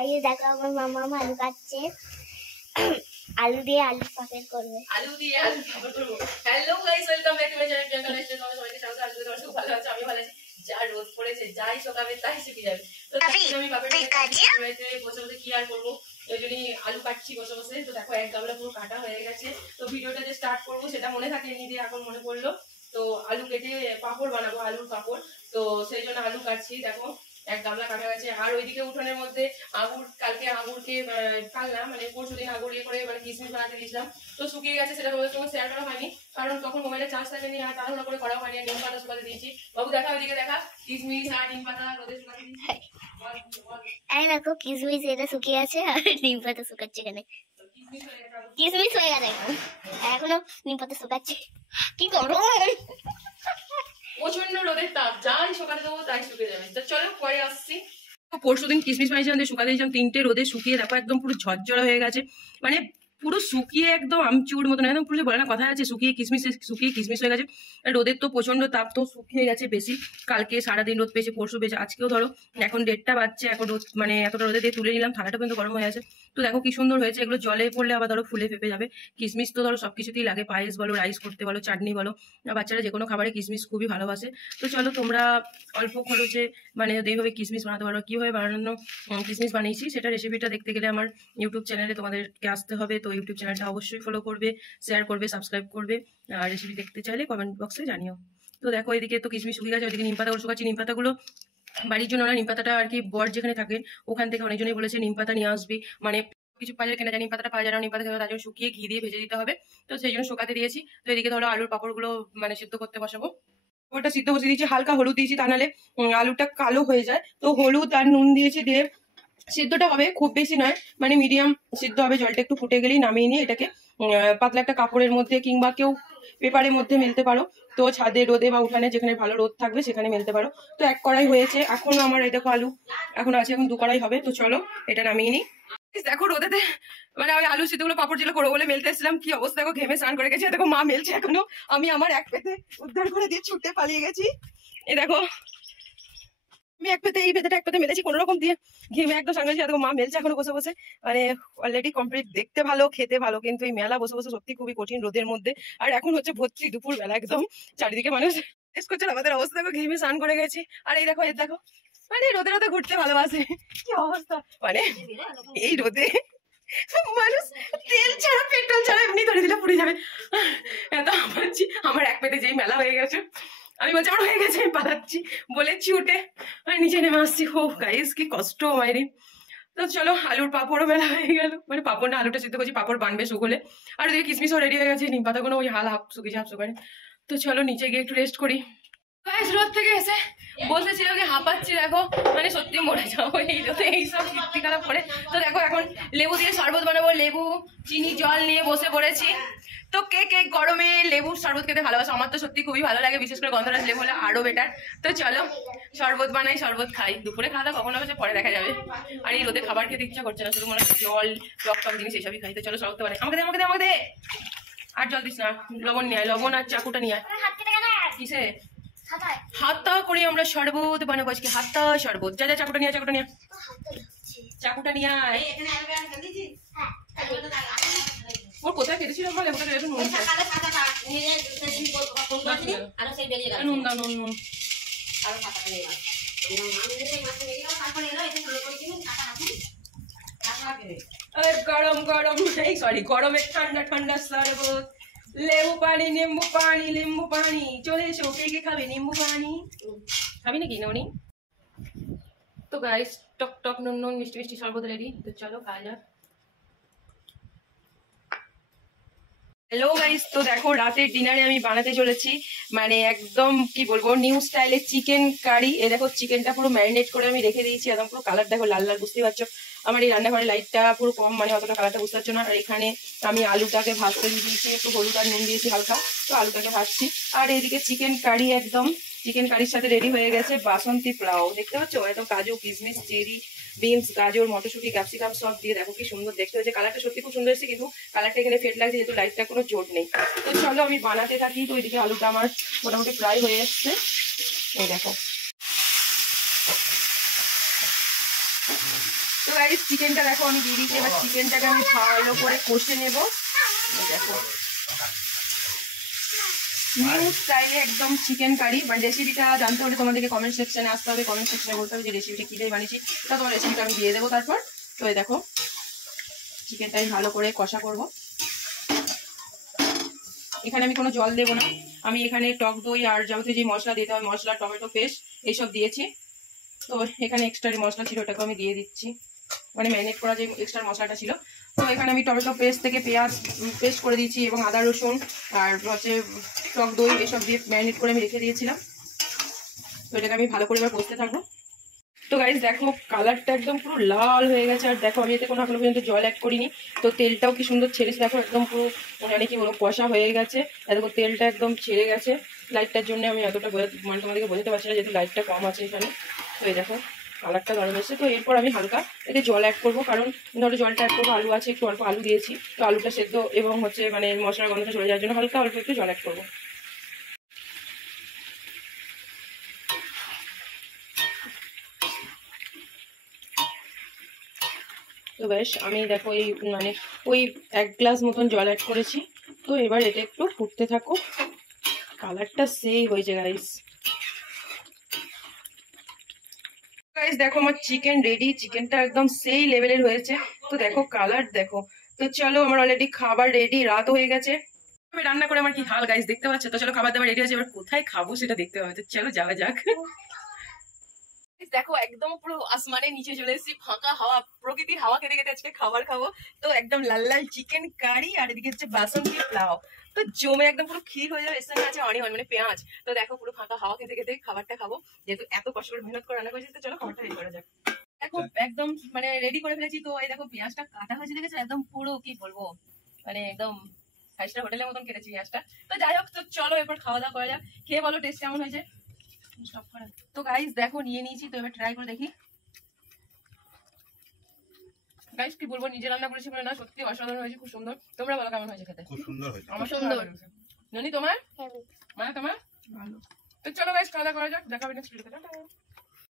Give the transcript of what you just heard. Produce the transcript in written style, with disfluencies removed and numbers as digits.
এই দেখো আমার মামা আলু কাটছে, আলু দিয়ে আলু পাপড় করবে। আলু দিয়ে আলু পাপড় করব। Hello guys, welcome back to my channel Priyanka lifestyle. সবাইকে স্বাগত। আজকে তোমরা সবাই ভালো আছো, আমি ভালো আছি। যা রোদ পড়েছে, যাই সকালে তাই শুকিয়ে যাবে। তো আমি পাপড় বসে বসে কি আর করবো, ওই জন্যই আলু কাটছি বসে বসে। তো দেখো এক গামলা পুরো কাটা হয়ে গেছে। তো ভিডিওটা যে স্টার্ট করবো সেটা মনে থাকেনি, দিয়ে এখন মনে পড়লো। তো আলু কেটে পাপড় বানাবো, আলুর পাপড়। তো সেই জন্য আলু কাটছি। দেখো এক গামলা কাটা গেছে। আর ওইদিকে উঠোনের মধ্যে আগুর, কালকে আগুরকে কাল না মানে পরশুদিন আগুর ইয়ে করে মানে কিশমিশ বানাতে দিয়েছিলাম। তো শুকিয়ে গেছে, সেটা তোমাদের সঙ্গে শেয়ার করা হয়নি, কারণ তখন মোবাইলে চার্জ থাকেনি আর তাড়াহুড়ো করে করা হয়নি। নিম পাতা শুকাতে দিয়েছি। বাবু দেখা, ওইদিকে দেখা, কিশমিশ আর নিম পাতা রোদে শুকাতে দিয়েছি। এই দেখো কিশমিশ এটা শুকিয়ে আছে আর নিম পাতা শুকাচ্ছে। এখানে কিশমিশ হয়ে গেছে এখনো নিম পাতা শুকাচ্ছে। কি গরম, প্রচন্ড রোদের তাপ, যাই সকালে দেবো তাই শুকিয়ে যাবে। তো চলো পরে আসছি। পরশুদিন কিশমিশ বানিয়েছিলাম, শুকাতে দিয়েছিলাম, 3টে রোদে শুকিয়ে দেখো একদম পুরো ঝরঝরা হয়ে গেছে। মানে পুরো শুকিয়ে একদম আমচুর মতন, একদম পুরো বলে না কথা আছে, শুকিয়ে কিশমিশ হয়ে গেছে। রোদের তো প্রচন্ড তাপ, তো শুকিয়ে গেছে বেশি। কালকে সারাদিন রোদ পেয়েছে, পরশু পেয়েছে, আজকেও ধরো এখন 1:30 বাজছে, এখন রোদ মানে এতটা রোদে দিয়ে তুলে নিলাম, থালাটা পর্যন্ত গরম হয়ে আছে। তো দেখো কি সুন্দর হয়েছে। এগুলো জলে পড়লে আবার ধরো ফুলে ফেপে যাবে। কিশমিশ তো ধরো সবকিছুতেই লাগে, পায়েস বলো, রাইস করতে বলো, চাটনি বলো, বাচ্চারা যে কোনো খাবারে কিশমিশ খুবই ভালোবাসে। তো চলো তোমরা অল্প খরচে মানে এইভাবে কিশমিশ বানাতে পারো। কিভাবে বানানো কিশমিশ বানিয়েছি সেটা রেসিপিটা দেখতে গেলে আমার ইউটিউব চ্যানেলে তোমাদেরকে আসতে হবে। তো ইউটিউব চ্যানেলটা অবশ্যই ফলো করবে, শেয়ার করবে, সাবস্ক্রাইব করবে। আর রেসিপি দেখতে চাইলে কমেন্ট বক্সে জানিও। তো দেখো এদিকে তো কিশমিশ শুকিয়ে গেছে, ওইদিকে নিম পাতাগুলো শুকাচ্ছি। নিম পাতাগুলো বাড়ির জন্য না, নিম পাতাটা আর কি বর যেখানে থাকে ওখান থেকে অনেকজনই বলেছে নিম পাতা নিয়ে আসবি, মানে কিছু পাওয়া যায় কেনা যায়, নিম পাতাটা পাওয়া যায় না, নিম পাতা তার জন্য শুকিয়ে ঘি দিয়ে ভেজে দিতে হবে। তো সেই জন্য শুকাতে দিয়েছি। তো এদিকে ধরো আলুর পাপড়গুলো মানে সিদ্ধ করতে বসাবো। ওটা সিদ্ধ বসিয়ে দিয়েছি, হালকা হলুদ দিয়েছি, তা নাহলে আলুটা কালো হয়ে যায়। তো হলুদ আর নুন দিয়েছি, দিয়ে সিদ্ধটা হবে খুব বেশি নয়, মানে মিডিয়াম সিদ্ধ হবে। জলটা একটু ফুটে গেলেই নামিয়ে নিয়ে এটাকে পাতলা একটা কাপড়ের মধ্যে কিংবা কেউ পেপারের মধ্যে মেলতে পারো। তো ছাদে রোদে বা উঠানে যেখানে ভালো রোদ থাকবে সেখানে মেলতে পারো। তো 1 কড়াই হয়েছে, এখনো আমার এই দেখো আলু এখন আছে, এখন 2 কড়াই হবে। তো চলো এটা নামিয়ে নিই। দেখো রোদেতে মানে আমি আলু সিদ্ধগুলো পাপড় যেগুলো করবো বলে মেলতে এসেছিলাম, কি অবস্থা, দেখো ঘেমে স্নান করে গেছি। দেখো মা মেলছে এখনো, আমি আমার এক পেতে উদ্ধার করে দিয়ে ছুটে পালিয়ে গেছি। এই দেখো আমি এক পেতে, এই পেতেটা এক পেতে মেলেছি কোনো রকম দিয়ে, ঘেমে একদম সামনে দেখো মা মেলছে এখনো বসে বসে। মানে অলরেডি কমপ্লিট, দেখতে ভালো খেতে ভালো, কিন্তু এই মেলা বসে বসে সত্যি খুবই কঠিন রোদের মধ্যে। আর এখন হচ্ছে ভর্তি দুপুর বেলা, একদম চারিদিকে মানুষ টেস্ট করছে। আমাদের অবস্থা দেখো, ঘেমে স্নান করে গেছি। আর এই দেখো মানে রোদে রোদে ঘুরতে ভালোবাসে, কি অবস্থা। মানে এই রোদে মানুষ তেল ছাড়া পেট্রোল ছাড়া এমনি ধরে দিলে পুড়ে যাবে। এত ভাবছি আমার এক পেটে যেই মেলা হয়ে গেছে, আমি বলছি আমার হয়ে গেছে, আমি পালাচ্ছি বলেছি উঠে আমি নিচে নেমে আসছি। হো গাইস কি কষ্ট মাইরি। তো চলো আলুর পাপড়ও মেলা হয়ে গেল, মানে পাপড় না আলুটা সিদ্ধ করছি, পাপড় বানবে শুকলে। আর ওদিকে কিশমিশও রেডি হয়ে গেছে, নিম পাতাগুলো ওই হাফ শুকিয়েছে হাফ শুকায়নি। তো চলো নিচে গিয়ে একটু রেস্ট করি। গাইস রোদ থেকে এসে বসেছিল কি হাঁপাচ্ছি, দেখো মানে সত্যি মরে যাবো এই রোদে এইসব কীর্তিকালা পরে। তো দেখো এখন লেবু দিয়ে শরবত বানাবো, লেবু চিনি জল নিয়ে বসে পড়েছি। তো কে কে গরমে লেবুর শরবত খেতে ভালোবাসো? আমার তো সত্যি খুবই ভালো লাগে, বিশেষ করে গন্ধরাজ লেবু হলে আরো বেটার। তো চলো শরবত বানাই, শরবত খাই। দুপুরে খাওয়া দাওয়া কখনো হচ্ছে পরে দেখা যাবে। আর এই রোদে খাবার খেতে ইচ্ছা করছে না, শুধু মনে হচ্ছে জল টক টক জিনিস এসবই খাই। তো চলো শরবত বানাই। আমাকে দে। আর জল দিস না, লবণ নিয়ে আয়, লবণ আর চাকুটা নিয়ে আয়। কিসে হাতা করে আমরা শরবত বানাবো আজকে, হাতা শরবত। যা চাকুটা নিয়ে আয়। ওর কোথায় কেটেছিলাম বলে ওটা একটু নুন দাও, নুন গরম গরম সরি গরমের ঠান্ডা ঠান্ডা শরবত, লেবু পানি নিম্বু পানি চলে এসো। কে খাবে নিম্বু পানি? খাবি নাকি ননি? তো গাইস টক টক নুন মিষ্টি মিষ্টি শরবত রেডি। তো চলো খাওয়া যাক। হ্যালো গাইস, তো দেখো রাতের ডিনারে আমি বানাতে চলেছি মানে একদম কি বলবো নিউ স্টাইলের চিকেন কারি। এ দেখো চিকেনটা পুরো ম্যারিনেট করে আমি রেখে দিয়েছি, একদম পুরো কালার দেখো লাল লাল, বুঝতেই পারছো আমার এই রান্নাঘরের লাইটটা পুরো কম, মানে অতটা কালারটা বুঝতে পারছো না। আর এখানে আমি আলুটাকে ভাজতে দিয়েছি, একটু হলুদ আর নুন দিয়েছি হালকা, তো আলুটাকে ভাজছি। আর এইদিকে চিকেন কারি, একদম চিকেন কারির সাথে রেডি হয়ে গেছে বাসন্তী পোলাও, দেখতে পাচ্ছ একদম কাজু কিশমিশ চেরি বিনস গাজর মটরশুঁটি ক্যাপসিকাম সব দিয়ে দেখো কি সুন্দর দেখতে হয়েছে। কালারটা সত্যি খুব সুন্দর এসেছে, কিন্তু কালারটা এখানে ফেড লাগছে যেহেতু লাইটটা কোনো জোর নেই। তো চলো আমি বানাতে থাকি। তো ওইদিকে আলুটা আমার মোটামুটি ফ্রাই হয়ে এসছে, এই দেখো। তো গাইস চিকেনটা দেখো আমি দিয়ে দিচ্ছি, এবার চিকেনটাকে আমি ভালো করে কষে নেব। দেখো নিউ স্টাইলে একদম চিকেন কারি। মানে রেসিপিটা জানতে হলে তোমাদেরকে কমেন্ট সেকশনে আসতে হবে, কমেন্ট সেকশনে বলতে হবে যে রেসিপিটা কীভাবে বানিয়েছি, তা তোমার রেসিপিটা আমি দিয়ে দেবো তারপর। তো এই দেখো চিকেনটা আমি ভালো করে কষা করব। এখানে আমি কোনো জল দেবো না, আমি এখানে টক দই আর যাবতীয় যে মশলা দিতে হয়, মশলা, টমেটো পেস্ট এইসব দিয়েছি। তো এখানে এক্সট্রা যে মশলা ছিল ওটাকে আমি দিয়ে দিচ্ছি, মানে ম্যারিনেট করা যে এক্সট্রা মশলাটা ছিল। তো এখানে আমি টমেটো পেস্ট থেকে পেঁয়াজ পেস্ট করে দিয়েছি এবং আদা রসুন আর হচ্ছে টক দই এসব দিয়ে ম্যারিনেট করে আমি রেখে দিয়েছিলাম। তো এটাকে আমি ভালো করে এবার কষতে থাকবো। তো গাইস দেখো কালারটা একদম পুরো লাল হয়ে গেছে, আর দেখো আমি এতে কোনো এখনো পর্যন্ত জল অ্যাড করিনি। তো তেলটাও কি সুন্দর ছেড়েছে, দেখো একদম পুরো মানে কি বলবো কষা হয়ে গেছে। দেখো তেলটা একদম ছেড়ে গেছে। লাইটটার জন্য আমি এতটা মানে তোমাদেরকে বোঝাতে পারছি না, যেহেতু লাইটটা কম আছে এখানে। তো এই দেখো কালারটা দারুণ এসেছে। তো এরপর আমি হালকা এতে জল অ্যাড করবো, কারণ ধরো জলটা অ্যাড করবো, আলু আছে একটু অল্প আলু দিয়েছি, তো আলুটা সেদ্ধ এবং হচ্ছে মানে মশলার গন্ধটা চলে যাওয়ার জন্য হালকা অল্প একটু জল অ্যাড করবো। তো বেশ আমি দেখো এই মানে ওই 1 গ্লাস মতন জল অ্যাড করেছি। তো এবার এটা একটু ফুটতে থাকো, কালারটা সেই হয়েছে গাইস। গাইস দেখো আমার চিকেন রেডি, চিকেনটা একদম সেই লেভেলের হয়েছে। তো দেখো কালার দেখো। তো চলো আমার অলরেডি খাবার রেডি, রাত হয়ে গেছে। আমি রান্না করে আমার কি হাল গাইস দেখতে পাচ্ছ। তো চলো খাবার দাবার রেডি আছে, এবার কোথায় খাবো সেটা দেখতে হবে। তো চলো যাওয়া যাক। দেখো একদম পুরো আসমানের নিচে চলে এসেছি, ফাঁকা হাওয়া, প্রকৃতির হাওয়া খেতে খেতে আজকে খাবার খাবো। তো একদম লাল লাল চিকেন কারি আর এদিকে হচ্ছে বাসন্তী পোলাও, তো জমে একদম পুরো ক্ষীর হয়ে যাবে। এর সঙ্গে আছে অনিয়ন মানে পেঁয়াজ। তো দেখো পুরো ফাঁকা হাওয়া খেতে খেতে খাবারটা খাবো, যেহেতু এত কষ্ট করে মেহনত করে রান্না করেছি। তো চলো খাবারটা রেডি করা যাক। দেখো একদম মানে রেডি করে ফেলেছি। তো এই দেখো পেঁয়াজটা কাটা হয়েছে, দেখেছো একদম পুরো কি বলবো মানে একদম 5 হোটেলের মতন কেটেছি পেঁয়াজটা। তো যাই হোক তো চলো এরপর খাওয়া দাওয়া করা যাক, খেয়ে বলো টেস্ট কেমন হয়েছে। তো গাইস দেখো নিয়ে নিয়েছি, তো এবার ট্রাই করে দেখি। গাইস কি বলবো, নিজে রান্না করেছি বলে না, সত্যি অসাধারণ হয়েছে, খুব সুন্দর। তোমরা বলো কেমন হয়েছে খেতে? খুব সুন্দর হয়েছে। আমার সুন্দর ননি, তোমার মানে তোমার ভালো। তো চলো গাইস খাওয়া দাওয়া করা যাক, দেখা হবে নেক্সট ভিডিওতে।